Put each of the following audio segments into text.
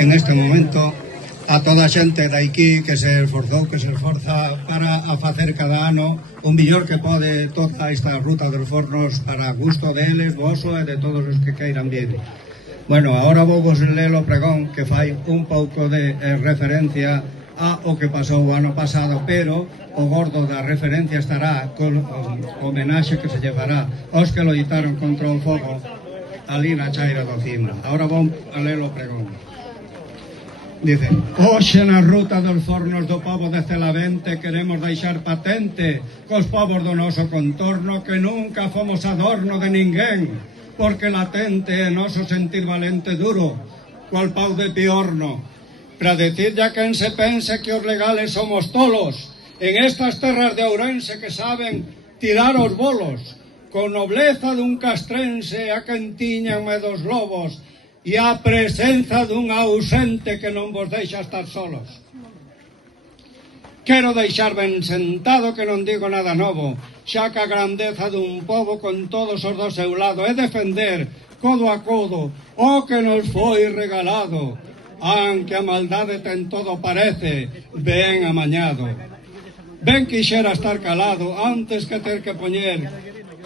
en este momento a toda a xente daqui que se esforza para a facer cada ano o millor que pode toda esta ruta dos fornos para gusto deles, voso e de todos os que queiran vir. Bueno, agora vou vos ler o pregón que fai un pouco de referencia a o que pasou o ano pasado, pero o gordo da referencia estará con o homenaxe que se llevará aos que loitaron contra o fogo ali na chaira do cima. Agora vou a ler o pregón. Dice: hoxe na ruta dos fornos do pobo de Celavente queremos deixar patente cos povos do noso contorno que nunca fomos adorno de ninguén, porque latente é noso sentir valente duro, cual pau de piorno, para decirlle a quen se pense que os legales somos tolos, en estas terras de Ourense que saben tirar os bolos, con nobleza dun castrense a quen tiñan dos lobos, e a presenza dun ausente que non vos deixa estar solos. Quero deixar ben sentado que non digo nada novo, xa que a grandeza dun pobo con todos os do seu lado é defender, codo a codo, o que nos foi regalado, aunque a maldade ten todo parece ben amañado. Ben quixera estar calado antes que ter que poñer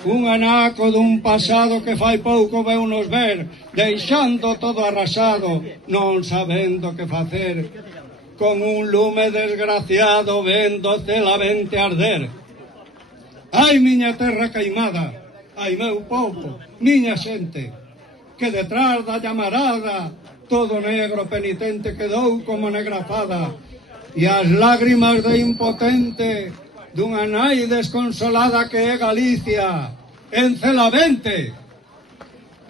un anaco dun pasado que fai pouco veu nos ver, deixando todo arrasado, non sabendo que facer, con un lume desgraciado vendo Celavente arder. Ai, miña terra queimada, ai, meu povo, miña xente, que detrás da llamarada todo negro penitente quedou como negra fada, e as lágrimas de impotente dunha nai desconsolada que é Galicia, en Celavente.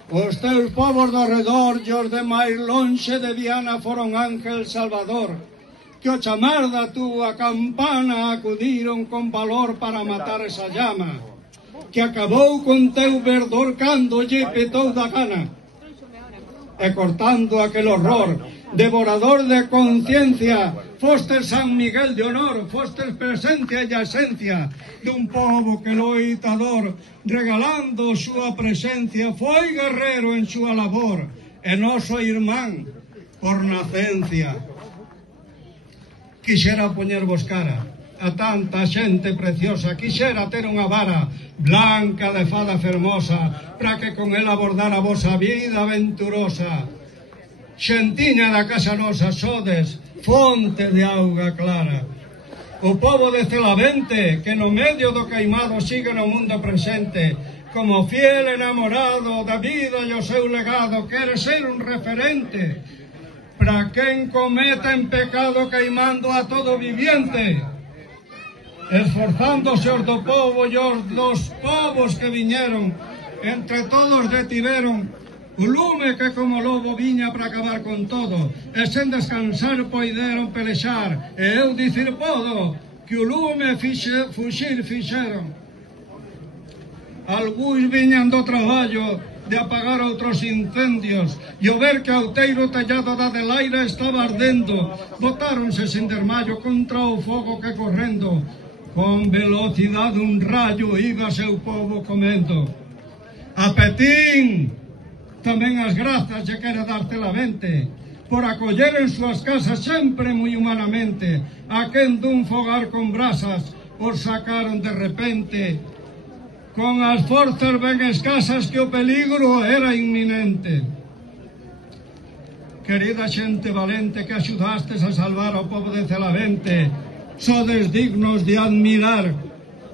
Os teus povos do redor e os de máis lonxe de Viana foron Ángel Salvador, que ao chamar da túa campana acudiron con valor para matar esa llama, que acabou con teu verdor cando lle petou da gana, e cortando aquel horror, devorador de conciencia, fostes San Miguel de honor, fostes presencia e esencia dun pobo que loitador, regalando súa presencia, foi guerrero en súa labor, e noso irmán por nacencia. Quixera poñervos cara a tanta xente preciosa, quixera ter unha vara blanca de fada fermosa, para que con ela abordar a vosa vida aventurosa. Xentiña da casa nosa sodes, fonte de auga clara. O pobo de Celavente, que no medio do queimado sigue no mundo presente, como fiel enamorado da vida e o seu legado, quere ser un referente para quen cometa en pecado queimando a todo viviente, esforzándose os do povo e os dos povos que viñeron, entre todos detiveron o lume que como lobo viña para acabar con todo, e sen descansar poideron pelexar, e eu dicir podo que o lume fuxir fixeron. Algúns viñan do traballo de apagar outros incendios, e ao ver que o outeiro tellado da Adelaira estaba ardendo, botáronse sen desmayo contra o fogo que correndo, con velocidade un rayo iba seu povo comendo. A Petín tamén as grazas lle quere dar Celavente, por acoller en súas casas sempre moi humanamente, a quen dun fogar con brasas os sacaron de repente, con as forzas ben escasas que o peligro era inminente. Querida xente valente que axudastes a salvar ao povo de Celavente, sodes dignos de admirar,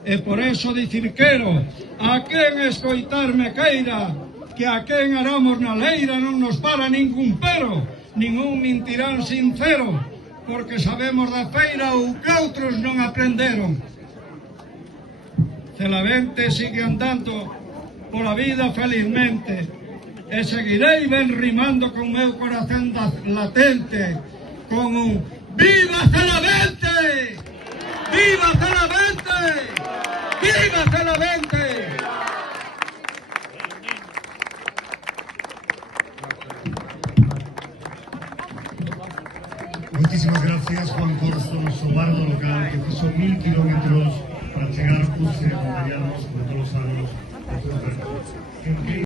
e por eso dicir quero, a quen escoitarme queira, que a quen aramos na leira non nos para ningún pero, ningún mintirán sincero, porque sabemos da feira o que outros non aprenderon. Celavente sigue andando pola vida felizmente, e seguirei ben rimando con meu corazón latente, con un ¡Viva Celavente! ¡Viva Celavente! ¡Viva Celavente! Muchísimas gracias, Juan Corso, nuestro bardo local, que hizo 1000 kilómetros para llegar a Puse, acompañarnos por todos los años.